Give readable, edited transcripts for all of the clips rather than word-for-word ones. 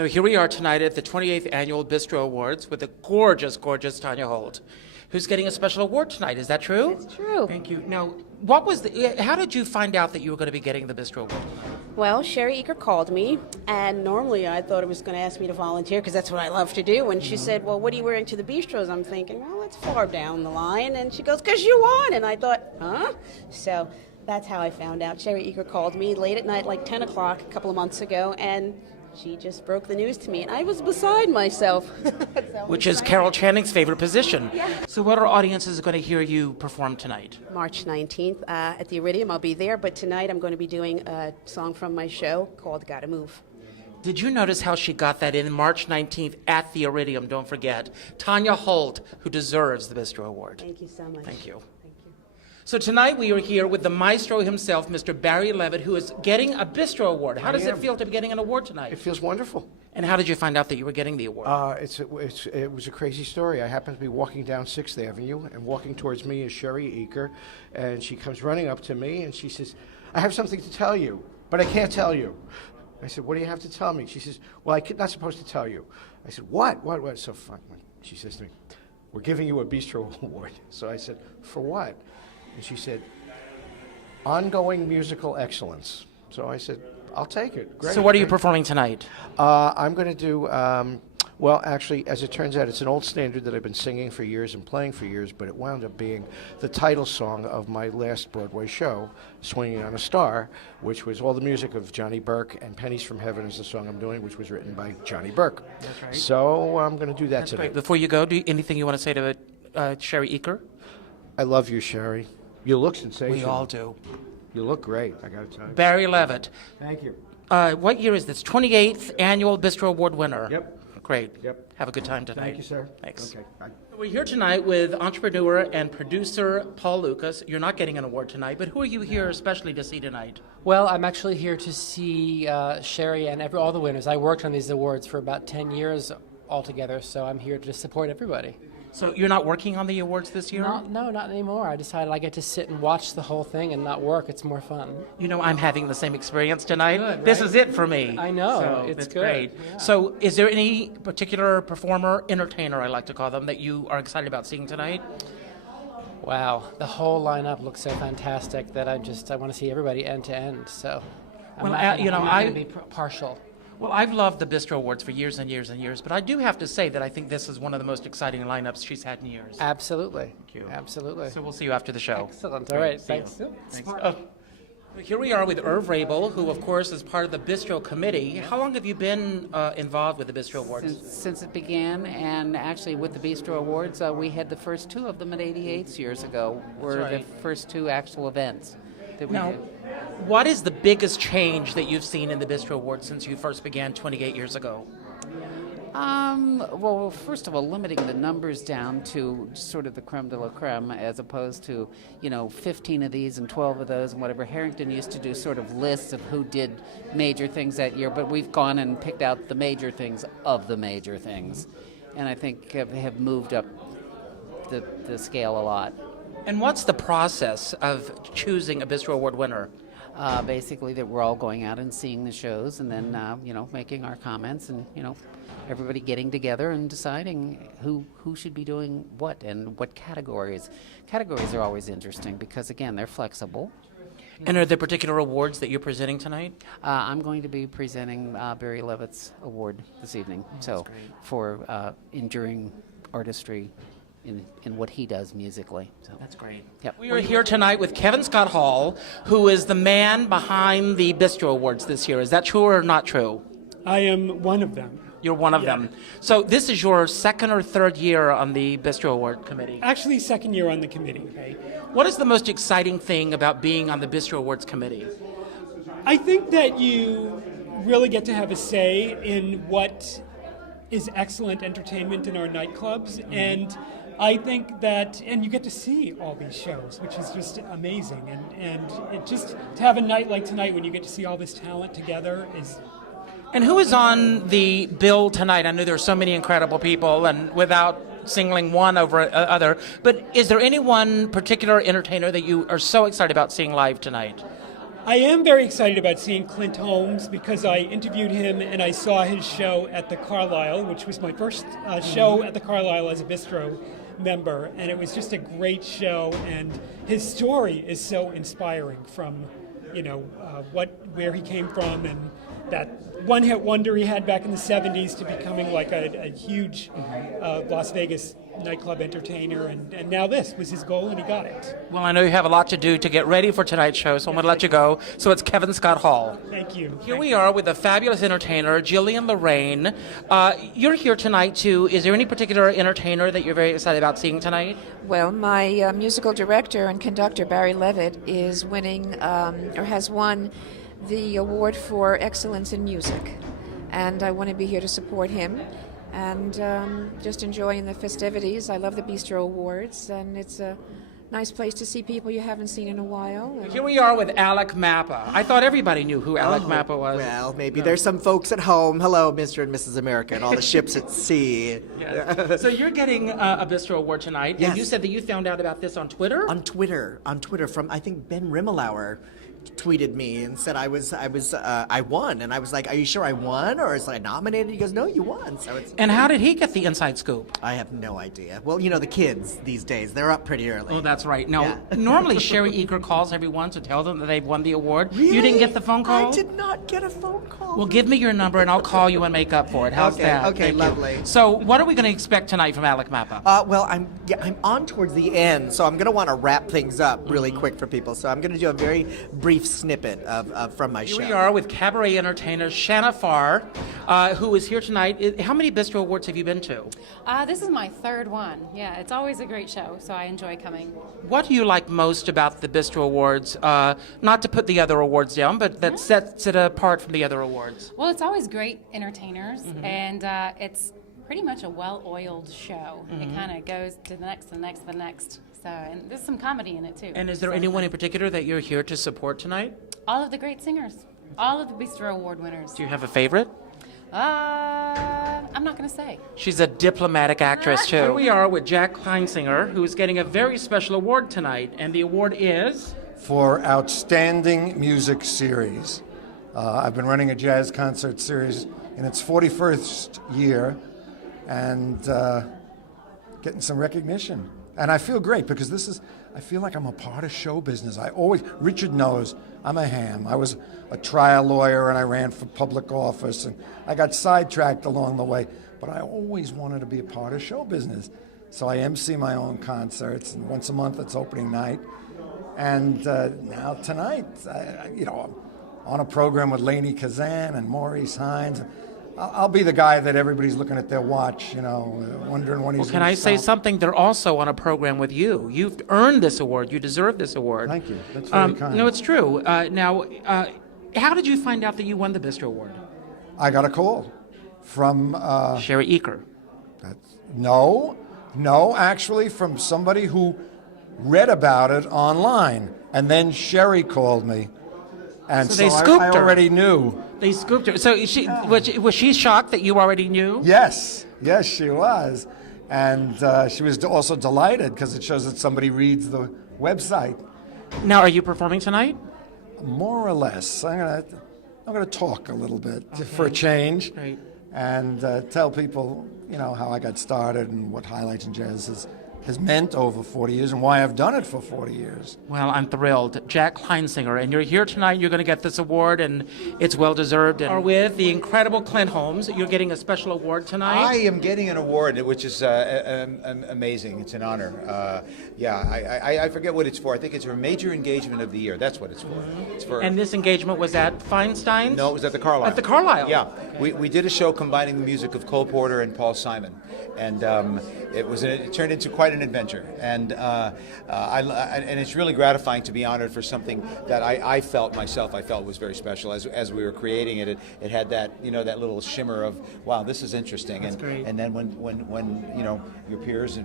So here we are tonight at the 28th Annual Bistro Awards with the gorgeous, gorgeous Tanya Hold, who's getting a special award tonight. Is that true? It's true. Thank you. Now, how did you find out that you were going to be getting the Bistro Award? Well, Sherry Eaker called me, and normally I thought it was going to ask me to volunteer because that's what I love to do. And she said, well, what are you wearing to the bistros? I'm thinking, well, it's far down the line. And she goes, because you won. And I thought, huh? So that's how I found out. Sherry Eaker called me late at night, like 10 o'clock a couple of months ago, and she just broke the news to me, and I was beside myself. Which is Carol Channing's favorite position. Yeah. So what are audiences going to hear you perform tonight? March 19th at the Iridium. I'll be there, but tonight I'm going to be doing a song from my show called Gotta Move. Did you notice how she got that in March 19th at the Iridium? Don't forget. Tanya Hold, who deserves the Bistro Award. Thank you so much. Thank you. Thank you. So tonight we are here with the maestro himself, Mr. Barry Levitt, who is getting a Bistro Award. How does it feel to be getting an award tonight? It feels wonderful. And how did you find out that you were getting the award? It was a crazy story. I happened to be walking down 6th Avenue, and walking towards me is Sherry Eaker, and she comes running up to me, and she says, I have something to tell you, but I can't tell you. I said, what do you have to tell me? She says, well, I'm not supposed to tell you. I said, what? What? So fun. She says to me, we're giving you a Bistro Award. So I said, for what? And she said, ongoing musical excellence. So I said, I'll take it. Great. So what are you performing tonight? I'm going to do, well, actually, as it turns out, it's an old standard that I've been singing for years and playing for years, but it wound up being the title song of my last Broadway show, Swinging on a Star, which was all the music of Johnny Burke, and Pennies from Heaven is the song I'm doing, which was written by Johnny Burke. That's right. So I'm going to do that today. Great. Before you go, anything you want to say to Sherry Eaker? I love you, Sherry. You look sensational. We all do. You look great, I got to tell you. Barry Levitt. Thank you. What year is this? 28th Annual Bistro Award winner. Yep. Great. Yep. Have a good time tonight. Thank you, sir. Thanks. Okay, bye. We're here tonight with entrepreneur and producer Paul Lucas. You're not getting an award tonight, but who are you here especially to see tonight? Well, I'm actually here to see Sherry and all the winners. I worked on these awards for about 10 years altogether, so I'm here to support everybody. So you're not working on the awards this year? No, not anymore. I decided I get to sit and watch the whole thing and not work. It's more fun. You know, I'm having the same experience tonight. Good, right? This is it for me. I know. So It's that's good. great. Yeah. So is there any particular performer, entertainer, I like to call them, that you are excited about seeing tonight? Wow, the whole lineup looks so fantastic that I want to see everybody end to end. So I'm Well, not I- going to be partial. Well, I've loved the Bistro Awards for years and years and years, but I do have to say that I think this is one of the most exciting lineups she's had in years. Absolutely. Thank you. Absolutely. So we'll see you after the show. Excellent. All right. See you. Thanks. Thanks. Here we are with Irv Rainbow, who, of course, is part of the Bistro Committee. How long have you been involved with the Bistro Awards? Since it began, and actually with the Bistro Awards, we had the first two of them at 88 years ago. Were right. the first two actual events that we Now, did. what is the biggest change that you've seen in the Bistro Awards since you first began 28 years ago? Well, first of all, limiting the numbers down to sort of the creme de la creme, as opposed to, 15 of these and 12 of those and whatever. Harrington used to do sort of lists of who did major things that year, but we've gone and picked out the major things of the major things, and I think have moved up the scale a lot. And what's the process of choosing a Bistro Award winner? Basically, that we're all going out and seeing the shows, and then making our comments, and everybody getting together and deciding who should be doing what and what categories. Categories are always interesting because, again, they're flexible. And are there particular awards that you're presenting tonight? I'm going to be presenting Barry Levitt's award this evening. For enduring artistry in what he does musically. So That's great. Yep. We are here tonight with Kevin Scott Hall, who is the man behind the Bistro Awards this year. Is that true or not true? I am one of them. You're one of them. So this is your second or third year on the Bistro Award Committee. Actually, second year on the committee. Okay. What is the most exciting thing about being on the Bistro Awards Committee? I think that you really get to have a say in what is excellent entertainment in our nightclubs, and I think that, and you get to see all these shows, which is just amazing, and it just, to have a night like tonight when you get to see all this talent together is... And who is on the bill tonight? I know there are so many incredible people, and without singling one over other, but is there any one particular entertainer that you are so excited about seeing live tonight? I am very excited about seeing Clint Holmes because I interviewed him and I saw his show at the Carlisle, which was my first show at the Carlisle as a Bistro member, and it was just a great show. And his story is so inspiring from, where he came from and that one-hit wonder he had back in the 70s to becoming like a huge Las Vegas nightclub entertainer, and now this was his goal, and he got it. Well, I know you have a lot to do to get ready for tonight's show, so I'm going to let you go. So it's Kevin Scott Hall. Thank you. Here we are with the fabulous entertainer, Jillian The Rain. You're here tonight, too. Is there any particular entertainer that you're very excited about seeing tonight? Well, my musical director and conductor, Barry Levitt, is winning, or has won, the award for excellence in music. And I want to be here to support him. And just enjoying the festivities. I love the Bistro Awards, and it's a nice place to see people you haven't seen in a while. Here we are with Alec Mapa. I thought everybody knew who Alec Mapa was. Well, maybe there's some folks at home. Hello, Mr. and Mrs. America, and all the ships at sea. Yes. So you're getting a Bistro Award tonight, Yes. and you said that you found out about this on Twitter? On Twitter from, I think, Ben Rimmelauer tweeted me and said I won, and I was like, "Are you sure I won, or is I nominated?" He goes, "No, you won." So it's. And how did he get the inside scoop? I have no idea. Well, the kids these days, they're up pretty early. Oh, that's right. Now, Yeah. normally Sherry Eaker calls everyone to tell them that they've won the award. Really? You didn't get the phone call? I did not get a phone call. Well, give me your number and I'll call you and make up for it. How's Okay, that? okay, Thank you. lovely. So, what are we going to expect tonight from Alec Mapa? Well, I'm on towards the end, so I'm going to want to wrap things up really quick for people. So I'm going to do a very brief snippet of from my Here show. we are with cabaret entertainer Shanna Faris, who is here tonight. How many Bistro Awards have you been to? This is my third one. Yeah, it's always a great show, so I enjoy coming. What do you like most about the Bistro Awards? Not to put the other awards down, but that sets it apart from the other awards. Well, it's always great entertainers, and it's pretty much a well-oiled show. It kind of goes to the next, the next, the next. So, and there's some comedy in it too. And is there anyone in particular that you're here to support tonight? All of the great singers, all of the Bistro Award winners. Do you have a favorite? I'm not going to say. She's a diplomatic actress, too. Here we are with Jack Finesinger, who is getting a very special award tonight, and the award is? For Outstanding Music Series. I've been running a jazz concert series in its 41st year, and getting some recognition. And I feel great because I feel like I'm a part of show business. Richard knows I'm a ham. I was a trial lawyer and I ran for public office and I got sidetracked along the way, but I always wanted to be a part of show business. So I MC my own concerts, and once a month it's opening night. And now tonight, I'm on a program with Lainey Kazan and Maurice Hines. I'll be the guy that everybody's looking at their watch, wondering when he's. Well, can I say something? They're also on a program with you. You've earned this award. You deserve this award. Thank you. That's very kind. No, it's true. Now, how did you find out that you won the Bistro Award? I got a call from. Sherry Eaker. No, actually, from somebody who read about it online, and then Sherry called me, and So they scooped I her. already knew. They scooped her. So was she shocked that you already knew? Yes, she was. And she was also delighted because it shows that somebody reads the website. Now, are you performing tonight? More or less. I'm gonna talk a little bit for a change, Right. and tell people, how I got started and what Highlights in Jazz has meant over 40 years and why I've done it for 40 years. Well, I'm thrilled. Jack Finesinger, and you're here tonight. You're going to get this award, and it's well-deserved. And are with the incredible Clint Holmes. You're getting a special award tonight. I am getting an award, which is amazing. It's an honor. I forget what it's for. I think it's for Major Engagement of the Year. That's what it's for. It's for. And this engagement was at Feinstein's? No, it was at the Carlisle. At the Carlisle? Yeah. We did a show combining the music of Cole Porter and Paul Simon. And it turned into quite an adventure. And and it's really gratifying to be honored for something that I felt was very special. As we were creating it, it had that, that little shimmer of, wow, this is interesting. That's great. And then when your peers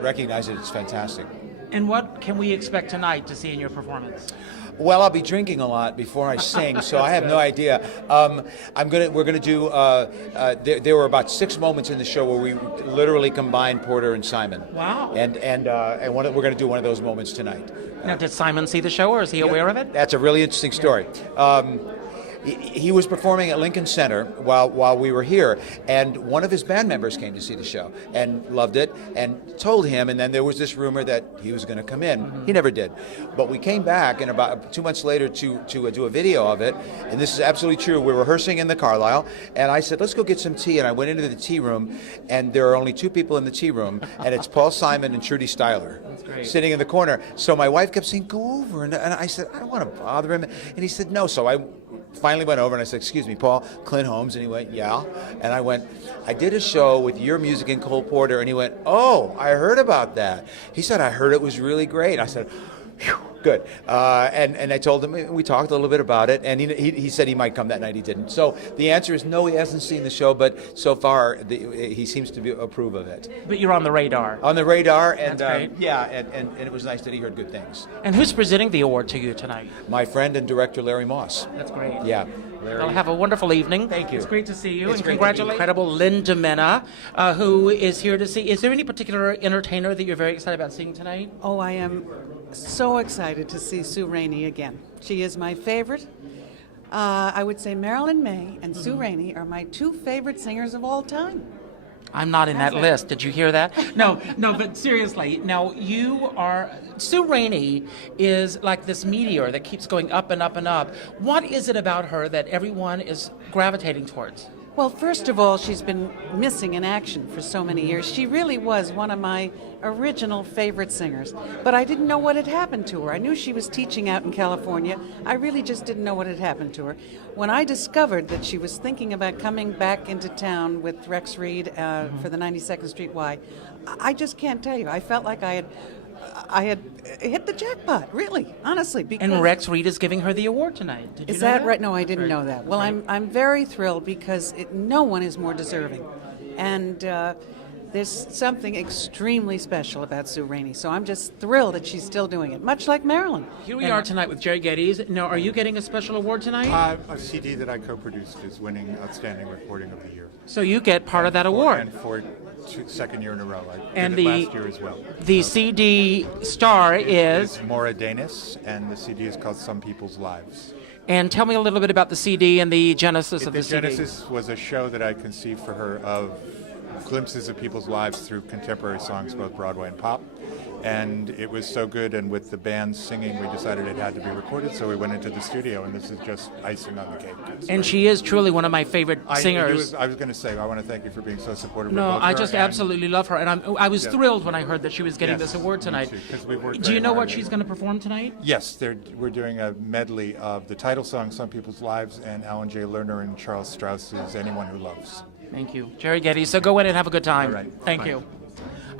recognize it, it's fantastic. And what can we expect tonight to see in your performance? Well, I'll be drinking a lot before I sing, so I have no idea. We're gonna do. There were about 6 moments in the show where we literally combined Porter and Simon. Wow. And we're gonna do one of those moments tonight. Now, did Simon see the show, or is he aware of it? That's a really interesting story. He was performing at Lincoln Center while we were here, and one of his band members came to see the show and loved it and told him, and then there was this rumor that he was going to come in. He never did. But we came back, and about 2 months later to do a video of it, and this is absolutely true. We're rehearsing in the Carlisle, and I said, let's go get some tea, and I went into the tea room, and there are only 2 people in the tea room, and it's Paul Simon and Trudy Styler sitting in the corner. So my wife kept saying, go over, and I said, I don't want to bother him, and he said, no. So I finally went over and I said, excuse me, Paul, Clint Holmes. And he went, yeah. And I went, I did a show with your music and Cole Porter. And he went, oh, I heard about that. He said, I heard it was really great. I said, phew, good. And I told him, we talked a little bit about it. And he said he might come that night. He didn't. So the answer is no, he hasn't seen the show. But so far, he seems to approve of it. But you're on the radar. On the radar. And That's great. yeah, and it was nice that he heard good things. And who's presenting the award to you tonight? My friend and director, Larry Moss. That's great. Yeah. Larry. Well, have a wonderful evening. Thank you. It's great to see you, It's and great to congratulations. Incredible Linda Mena, who is here to see. Is there any particular entertainer that you're very excited about seeing tonight? Oh, I am so excited to see Sue Rainey again. She is my favorite. I would say Marilyn May and Sue Rainey are my 2 favorite singers of all time. I'm not in that list. Did you hear that? No, but seriously. Now, Sue Rainey is like this meteor that keeps going up and up and up. What is it about her that everyone is gravitating towards? Well, first of all, she's been missing in action for so many years. She really was one of my original favorite singers, but I didn't know what had happened to her. I knew she was teaching out in California. I really just didn't know what had happened to her. When I discovered that she was thinking about coming back into town with Rex Reed for the 92nd Street Y, I just can't tell you. I felt like I had hit the jackpot, really, honestly. Because And Rex Reed is giving her the award tonight. Did you is know that right? No, I didn't know that. Well, right. I'm very thrilled because no one is more deserving, and there's something extremely special about Sue Rainey. So I'm just thrilled that she's still doing it, much like Marilyn. Here we are tonight with Jerry Geddes. Now, are you getting a special award tonight? A CD that I co-produced is winning Outstanding Recording of the Year. So you get part of that award. And for second year in a row. I And did it last year as well. The CD star is Maura Danis, and the CD is called Some People's Lives. And tell me a little bit about the CD and the genesis of the CD. The genesis was a show that I conceived for her of glimpses of people's lives through contemporary songs, both Broadway and pop. And it was so good, and with the band singing, we decided it had to be recorded, so we went into the studio, and this is just icing on the cake. And she is truly one of my favorite singers. I was going to say, I want to thank you for being so supportive No, of both I her just and absolutely love her, and I was thrilled when I heard that she was getting Yes, this award me tonight. too, 'cause we've worked Do you very know hard what at she's it. going to perform tonight? Yes, we're doing a medley of the title song, Some People's Lives, and Alan J. Lerner and Charles Strauss's Anyone Who Loves. Thank you. Jerry Geddes. So go in and have a good time. All right, Thank fine. you.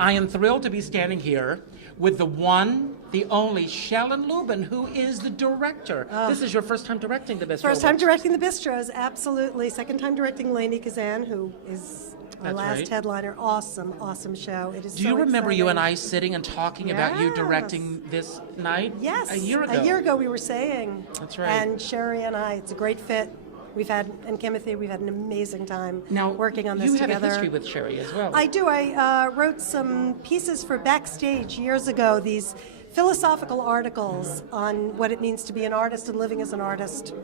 I am thrilled to be standing here with the one, the only Shellen Lubin, who is the director. This is your first time directing the Bistro. First time directing the Bistros, absolutely. Second time directing Lainey Kazan, who is our That's last right. headliner. Awesome show. It is Do you so remember you and exciting. I sitting and talking about you Yes. directing this night? Yes. A year ago. A year ago we were saying. That's right. And Sherry and I, it's a great fit. And Timothy, we've had an amazing time working on this you have together. a history with Sherry as well. I do. I wrote some pieces for Backstage years ago, these philosophical articles on what it means to be an artist and living as an artist.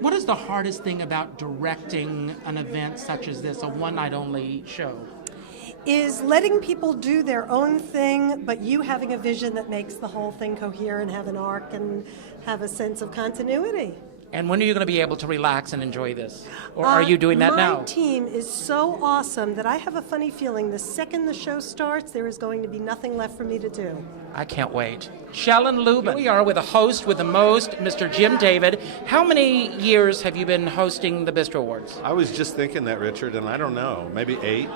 What is the hardest thing about directing an event such as this, a one-night-only show? Is letting people do their own thing, but you having a vision that makes the whole thing cohere and have an arc and have a sense of continuity. And when are you going to be able to relax and enjoy this? Or are you doing that now? My team is so awesome that I have a funny feeling the second the show starts, there is going to be nothing left for me to do. I can't wait. Shellen Lubin. Here we are with a host with the most, Mr. Jim David. How many years have you been hosting the Bistro Awards? I was just thinking that, Richard, and I don't know, maybe 8.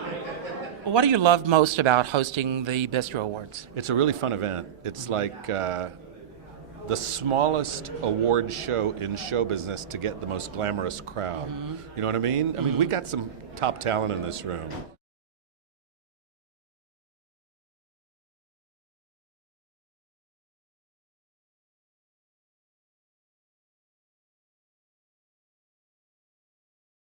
What do you love most about hosting the Bistro Awards? It's a really fun event. It's like the smallest award show in show business to get the most glamorous crowd. You know what I mean? I mean, we got some top talent in this room.